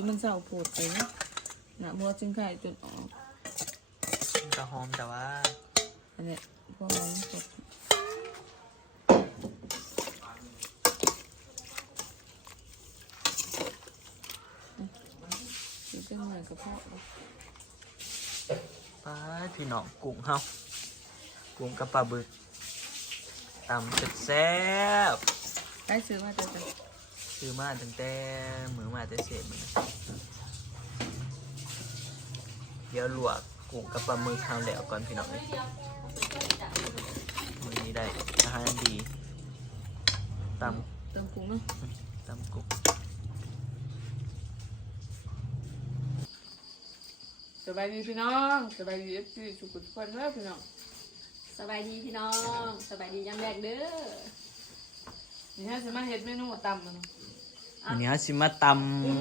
นมันเศร้าโผดไปเนาะหนามัวจึงไข่จนออก มันก็หอมแต่ว่าอันเนี้ยพวกมันสดเดี๋ยวจะเหนื่อยกับพ่อป้าดพี่น้องกุ้งเฮากุ้งกับปลาบึกตำแซ่บได้ซื้อมาจะจะๆ ซื้อมาตั้งแต่มือมาแต่เสร็จมันเดี๋ยวลวกกุ้งกับปลาหมึกข้าวแล้วก่อนพี่น้องเลยมือนี้ได้อาหารดีตำเติมกุ้งเนาะตำกุ้งสบายดีพี่น้องสบายดีเอฟซีสุขุมทุกคนเด้อพี่น้องสบายดีพี่น้องสบายดียังแรกเด้อนี่ฮะจะมาเฮ็ดเมนูตำมัน วันนี้สิมาต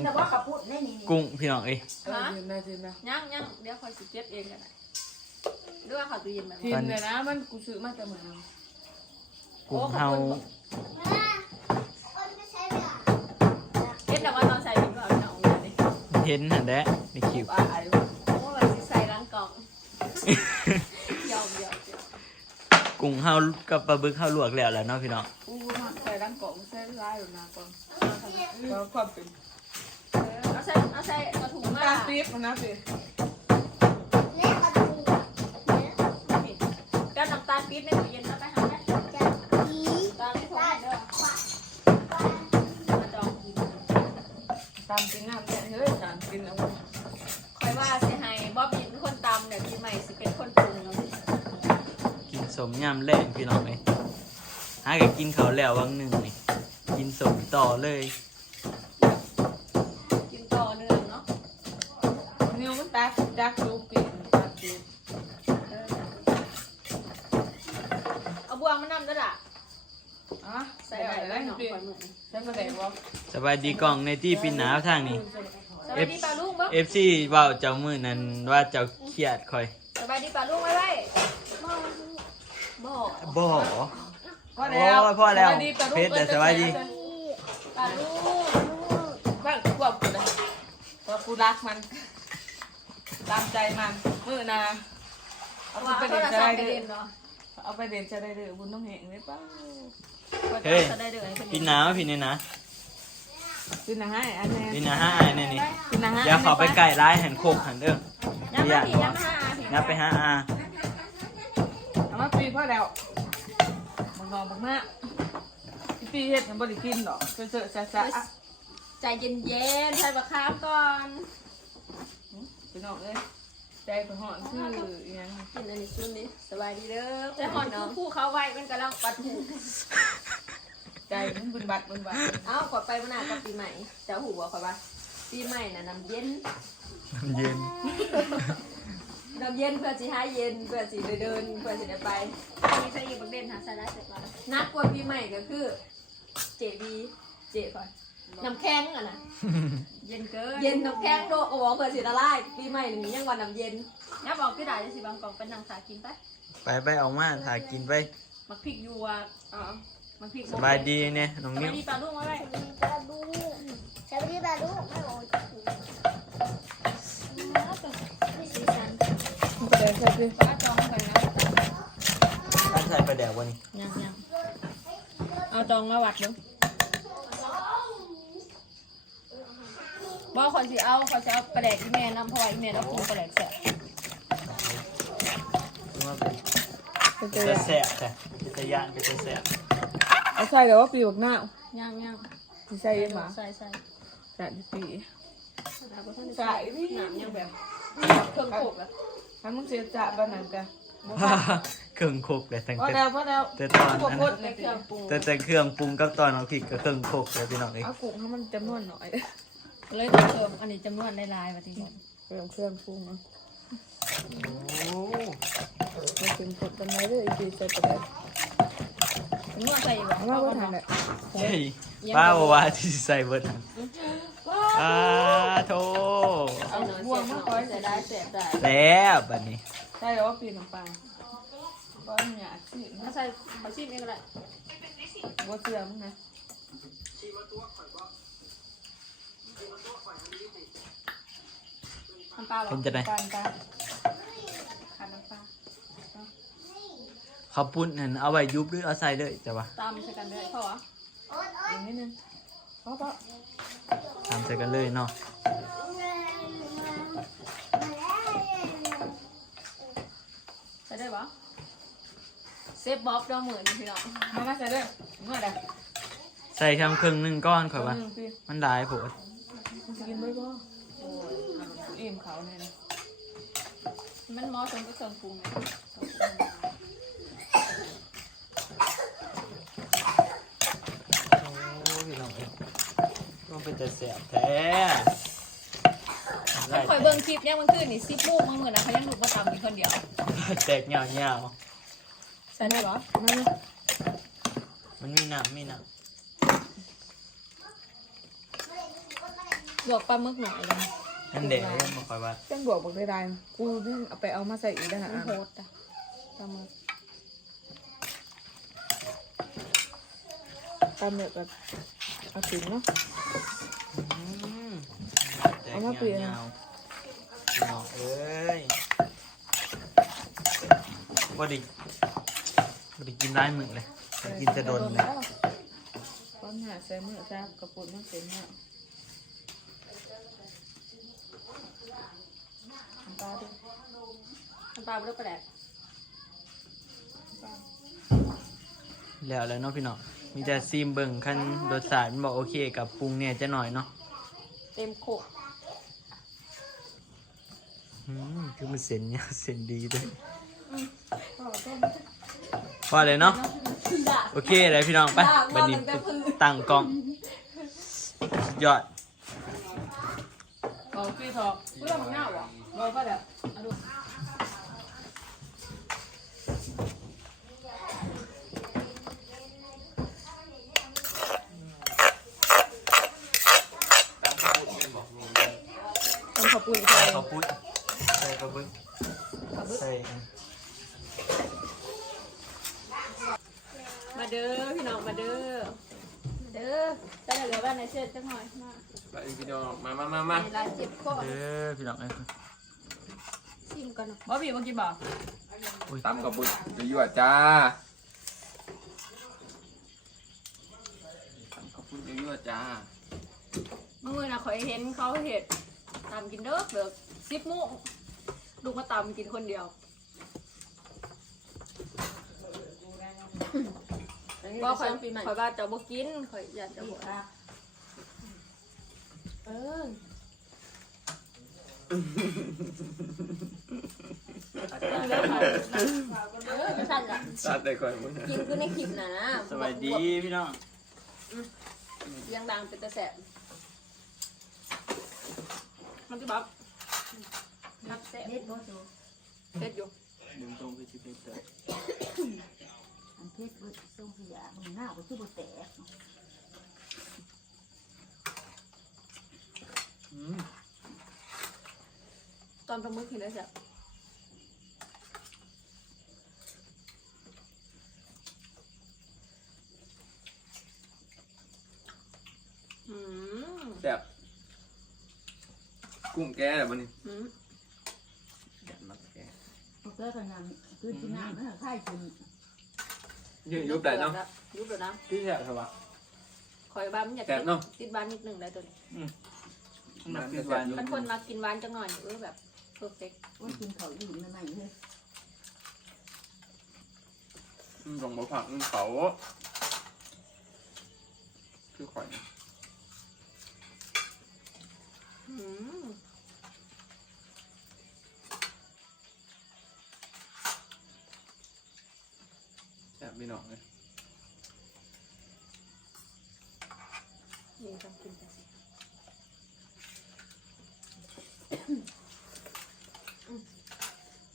แต่ว่าขับพูดได้นี่ำกุ้งพี่น้องเอ้ยเออทีมนะทีมนะยังยังเดี๋ยวคอยสิเก็บเองกันนะด้วยว่าเขาตู้เย็นแบบทีมเลยนะมันกูซื้อมาแต่เหมือนเอากุ้งเฮาเก็บแต่ว่าตอนใส่เป็นก็เอาหนังเลยเห็นหันแดะในคลิปปลาไอ้เพราะว่ามันสิใส่ล้างกล่องยอมยอมยอมกุ้งเฮากับปลาบึกเฮาลวกแล้วแหล้วเนาะพี่น้อง กูมาใส่ร้านกล่องใส่ร้ายอยู่นะก่อน แล้วความเป็นเอาใส่เอาใส่กระถุงมาการปี๊บมันนะพี่ก็น้ำตาลปี๊บในตู้เย็นเอาไปหาไหมตาลไม่ถูกเด้อมาจองกินตามกินน้ำเนี่ยเฮ้ยจานกินเอาคอยว่าสิให้บ๊อบบินเป็นคนตำเดี๋ยทีใหม่สิเป็นคนปรุงเนาะกินสมยำแรงพี่น้องเอ้ยหากับกินเขาวแล้ววังหนึ่งนี่ กินสมต่อเลย กินต่อเนื่องเนาะ นิ้วมันตักจักดูปีนตักปีน เออเอาบวงมานำด้วยล่ะ อะ ใส่ ใส่ ไว้อะไรไว้หนนะองพี่คอยมือนี่ใส่มาใส่บ่สบายดีกล่องในที่ปีนหนาวทางนี้ สบายดีปลาลูกบ่เอฟซีเว่าเจ้ามือนั้นว่าเจ้าเครียดคอยสบายดีปลาลูกไว้ไว้บ่บ่ พอแล้วโอ้ยพอแล้วสวัสดีปะลูกเพชรแต่สวัสดีปลาลูกบ้างกว่ากูนะว่ากูรักมัน ตามใจมัน มือนาเอาว่าไปเขาเด่นจะจะใส่ได้กระเด้เด็อนเนาะ เอาไปเด่นจะได้เด้อบุญต้องเห็นเลยป้าเฮ้ย จะได้เด้อให้เพิ่นพี่หนาวพี่นี่นะกินนะฮะอันนี้พี่หนาห้าอายนี่นี่กินนะฮะอย่าเขอไปไก่ร้ายหันโคกหันเด้อยังมาพี่ยังมาหาพี่นับไปหาอาเอามาปีพ่อแล้วมึงลองมึงมาอีปีเฮ็ดมันบ่ได้กินดอกเสือๆซะๆอะใจเย็นๆใส่บะขามก่อนพี่น้องเอ้ย ใจไปหอนคืออีหยังกินอันนี้ซุนนี่สบายดีเด้อแต่หอนคือผู้เขาไว้มันกำลังปัดหูใจมันบึนบัดบึนบัดเอ้าขอไปมานานกับปีใหม่จะหูบ่ขอยว่าปีใหม่น่ะน้ำเย็นน้ำเย็นน้ำเย็นเพื่อสิหาเย็นเพื่อสิได้เดินเพื่อสิได้ไปมีใครอีกบักเด่นหาสาระเสร็จแล้วนักกว่าปีใหม่ก็คือ เจบีเจก่อน น้ำแข็งอะนะเย็นเกินเย็นน้ำแข็งโดโอ้โหเพื่อสิละลายปีใหม่นี่ยังวันน้ำเย็นอย่าบอกพี่ดาจะสิบางกล่องเป็นนางสากินไปไปไปเอามาถ่ายกินไปมักพริกยูอะอ๋อมักพริกสบายดีเนี่ยน้องสนิ้บายวดีปลาลูกมาไว้ปลาดูใช้วิธีปลาดูไม่บอกสีสันมันก็ได้ใช่พี่ปลาจองไปนะท่านใส่ประแดกวันนี้ยังยังเอาจองมาวัดเด้ บอกขอสิเอาขอสิเอาปลาแดกอีเมลนำเพราะว่าอีเมลเราปรุงปลาแดกเสร็จคือว่าเป็นเป็นเป็นตัวตะแสบแต่เป็นตะยานเป็นตะแสบเอาใส่เดี๋ยวว่าปีบักหน้ายังยังสิใส่ยังหมาใส่ใส่ใส่ปีใส่ใส่ดิน้ำยังแบบเครื่องโขกอะถ้ามึงเสียจะบ้านนั้นกันเครื่องโคกเลยตั้งพอแต่ แล้วพอแล้วแต่ตอนพวกนั้นคนในในเครื่องปรุงแต่แต่เครื่องปรุงกับตอนเอาพริกกับเครื่องโคกเลยพี่น้องเอ้ยเอากุ้งให้มันจำนวนหน่อย เลยต้องเติมอันนี้จำนวนได้ลายมาทีนี้เพิ่มเครื่องปรุงอะโอ้มันเป็นกดกันไว้เลยอีปีใส่ไปได้จำนวนใส่อีกเอามาบ่ทันแหละเฮ้ยป้าบอกว่าที่ใส่เบิร์ดหั่นอ่าโธ่เอาหน่อยเสียบหน่อยเสียได้เสียบได้แล้วบัดนี้ใส่แล้วว่าปีน้ำปลาก้อนหยาดสิถ้าใส่ขอชิมเองก็ได้บ่เสื่อมงนะำปลาหรอเป็นจะได้ปลาปลาขาดน้ำปลาข้าวปุ้นนั่นเอาไว้ยุบหรือเอาใส่เลยจ้ะวะตามใส่กันเลยเพราะว่าอีกนิดนึงเพราะเพราะตามใส่กันเลยเนาะใส่ได้ปะเซฟบ๊อบดอเหมือนพี่น้องมามาใส่ด้วยเมื่อไหร่ใส่คำครึ่งหนึ่งก้อนข่อยว่าหนึ่งปีมันได้โผดมันจะกินด้วยป่ะ โอ้ยอิ่มเขาเนี่ยนะมันเหมอสมกับเครื่องปรุงนะโอ้พี่น้องเอ้ยต้องเป็นแต่แสบแท้ถ้าคอยเบิ่งคลิปเนี่ยมันขึ้นนี่ซิปมูกมันเหมือนนะเขายังลูกมาตำมีคนเดียวแตกเหงาเหงาใส่ได้ปะนั่นๆมันมีหนักมีหนัก บวกปลาหมึกหน่อยเลยนั่นเด็กเรื่องบอกข่อยว่าจังบวกบอกได้ได้กูนี่เอาไปเอามาใส่อีกได้หะมันโหดอะตามมาตามแบบแบบเอาถึงเนาะอืมแตกเอาเหมาเปลี่ยนงาๆพี่น้องเอ้ยบ่ไดิบ่ไดิกินได้มึงเลยแต่กินจะโดนเลยก้อนหาใส่เมื่อจ้ากระปุกมันเต็มเนี่ยน้ ปลาด้วยน้ำปลาไม่ได้แปลกแล้วแล้วเนาะพี่น้องมีแต่ซีมเบิ่งขั้นรสชาติมันบอกโอเคกับปรุงเนี่ยจะหน่อยเนาะเต็มโคกอืมคือมันเส้นเนี่ยเส้นดีด้วยพอเลยเนาะด่าโอเคเลยพี่น้องไปด่าบันนี้ว่าตั้งแต่พื้นตั้งกล้องสุดยอดเอาพี่ทอกเพื่อมันง่าวอะ ก็เดี๋ยวเอาดูต้มข้าวปุ้นใส่ข้าวปุ้นใส่ข้าวปุ้นใส่มาเด้อพี่น้องมาเด้อมาเด้อจะได้เหลือบ้านในเช็ดจังหน่อยมาไปพี่น้องมามามามา เวลาเจ็บคอเออพี่น้องเอ้ย ชิมก่อนเนาะบอบี้มากินบ่ตำกับบุญจะยั่วจ้าตำกับบุญจะยั่วจ้าเมื่อน่ะขอยเห็นเขาเห็ดตำกินเด้อเด้อซิปมุกลูกมาตำกินคนเดียวว่าข่อยข่อยว่าจะบ่กินข่อยอยากจะบ่เออเด้อค่ะเออจะ สั่นละตัดได้ก่อนมึงกินคือในคลิปนะนะสวัสดีพี่น้องเสียงดังเป็นตะแสบมันจะแบบนักแสบเด็ดบ่สูเผ็ดอยู่ดึงตรงไปชิเป็นเตอร์อันเทศบ่ส่งขยะมันหน้าก็คือบ่แตกอืม ตอนปลาหมึกเห็นได้แสบอืมแซ่บกุ้งแก้แล้วมันนี่อืมเดี๋ยวมาแกะเอาเกลือกันนั้นคือที่น้ำมันคล้ายกินยืดยุบได้เนาะยุบเลยนะพี่แซ่บใช่ปะ คอยบ้านมันอยากแสบเนาะติดบ้านนิดหนึ่งได้ตัวนี้น้ำพริกหวาน มันคนมากินหวานจังหน่อยเออแบบ เพอร์เฟกว่ากินเขาอยู่ในไหนเลยอืมลงมาผักอืมเขาคือข่อยนะอืมแซ่บพี่น้องเลย นี่ต้องกินแต่สิอืม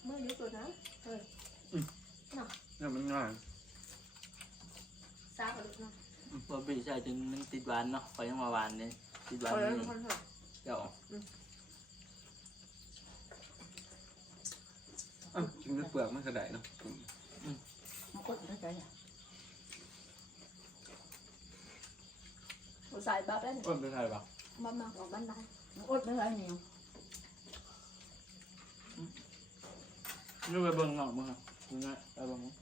เมื่อยุบตัวนะเออ เนี่ยมันง่าย ซาบเลยเนาะ พอบีใส่จนมันติดหวานเนาะพอยังมาหวานเลยติดหวานคอยนี่เป็นคนชอบเดี๋ยวอะกินด้วยเปลือกมันกระไดเนาะมันกดได้ใจอะใส่แบบได้อ้วนเป็นไงปะบ้านมาของบ้านได้มันอดได้ไรเนี่ยนี่ไปเบิ่งหน่อยมั้งครับคุณแม่ไปเบิ่งมั้ง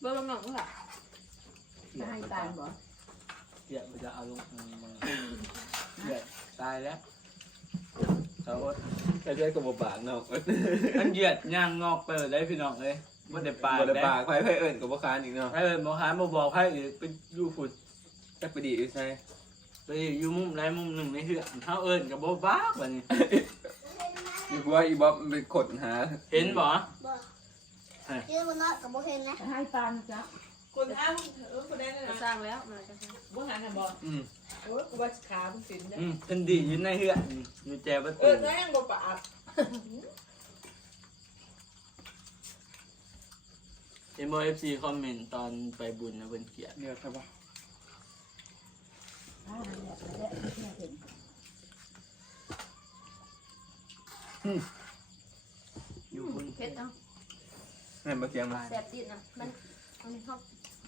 เบอร์ลงหน่อยมั้งค่ะเกลียดให้ไปตาตายยบ่ เกลียดไปจะเอาลงมาเกลียดตายแล้วเขาก็แค่เรียกกับบปากเนาะมันเหยียดย่างงอกไปเลยได้พี่น้องเลยบ่ได้ปลาบ่ได้ได้ปากไปไปเอิญกับบ่คานอีกเนาะให้เอิ้นบ่หาบ่บอกให้อีกเป็นอยู่ฝุ่นจักไปดีอยู่ใช่ไปอยู่มุมใดมุมหนึ่งในเฮือนเฮาเอิ้นก็บ่บ้าบัดนี้อยู่ว่าอีบ๊อบมันเป็นขดหา เห็นบ่บ่ยืนบนนอกกับบ่เห็นนะให้ตาจ้ะ คนอ้าวเออคนนั้นน่ะสร้างแล้วมาจะบ่หันน่ะบ่อืมเออกูว่าขาเพิ่งสินเด้อืมเพิ่นดีอยู่ในเฮือนอยู่แจประเอตูอน้อยยังบ่ปะอับเอ็มโอ FC คอมเมนต์ตอนไปบุญนะเพิ่นเกลียดเดี๋ยวครับว่าอ่าเนี่ยเนี่ยเนี่ยเห็นอยู่บุญเผ็ดเนาะแม่นบ่เสียงมาแซ่บติดนะมันมันชอบ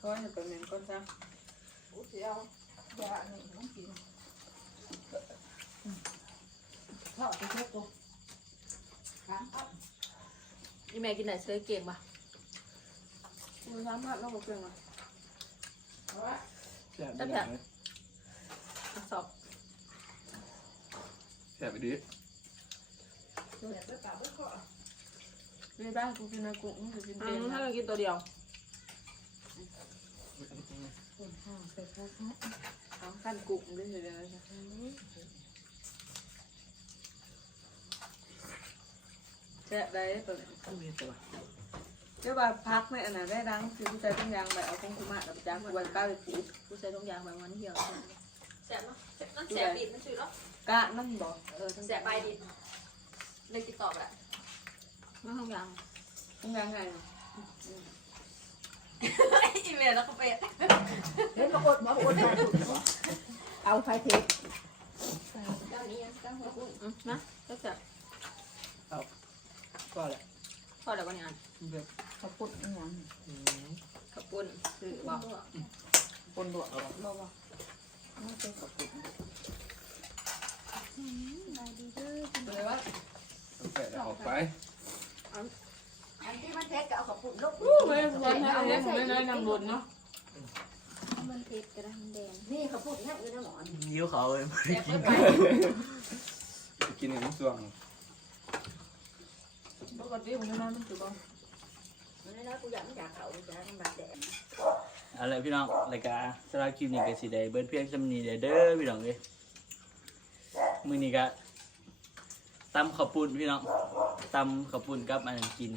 ในอันนั้นได้ดังคือผู้ใจต้องยางไปเอาของคุมากับจ้างกูวันเก้าไปปูดกูใส่ทุกอ ย่างไปวันเดียวแซ่บเนาะนั่นแซ่บบิดมันชื่อเนาะกะนั่นบอกเออทั้งแซ่บใบดิเลยติดต่อแหละนั่นทุก อย่างต้องยางไงอีเมลแล้วก็เป็ดเห็นมาอดมาอดได้ถูกบ่เอาไฟเทคเจ้านี้เจ้าหัวกุ้งนะก็จะก็แหละพอเดี๋ยววันนี้อ่านเขาปุดอย่างขับปุ้นคือบอกปนดวกบ่บ่ไม่เป็นเขาปุดเลยว่าต้องแซ่บแล้วออกไปอันที่มันเท คก็เอาเขาปุดลบอู้ไม่ใช่ให้เอาเล็กไม่ได้นำบนเนาะมันเผ็ดกระดังแดงนี่เขาปุดให้อยู่ในหมอนยิ้วเขาเลยแซ่บไปกินให้มันสว่างปกติผมไม่นอนต้องถือบ้างมันน้อยๆกูอยากมันอยากเขาจะมันบาดแดดเอาละพี่น้องรายการสำหรับคลิปนี้ก็สิได้เบิดเพียงสำนีเด้อเด้อพี่น้องเอ้ยมื้อนี้ก็ตำข้าวปุ้นพี่น้องตำข้าวปุ้นกับอันนั้นกิน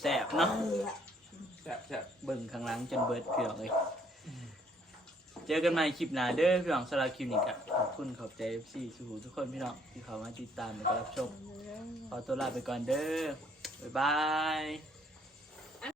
แซ่บเนาะแซ่บแซ่บเบิ่งข้างหลังจนเบิดพี่น้องเอ้ยเจอกันใหม่คลิปหน้าเด้อพี่น้องสำหรับคลิปนี้ก็ขอบคุณขอบใจ FC สุขุทุกคนพี่น้องที่เข้ามาติดตามและก็รับชมขอตัวลาไปก่อนเด้อบ๊ายบาย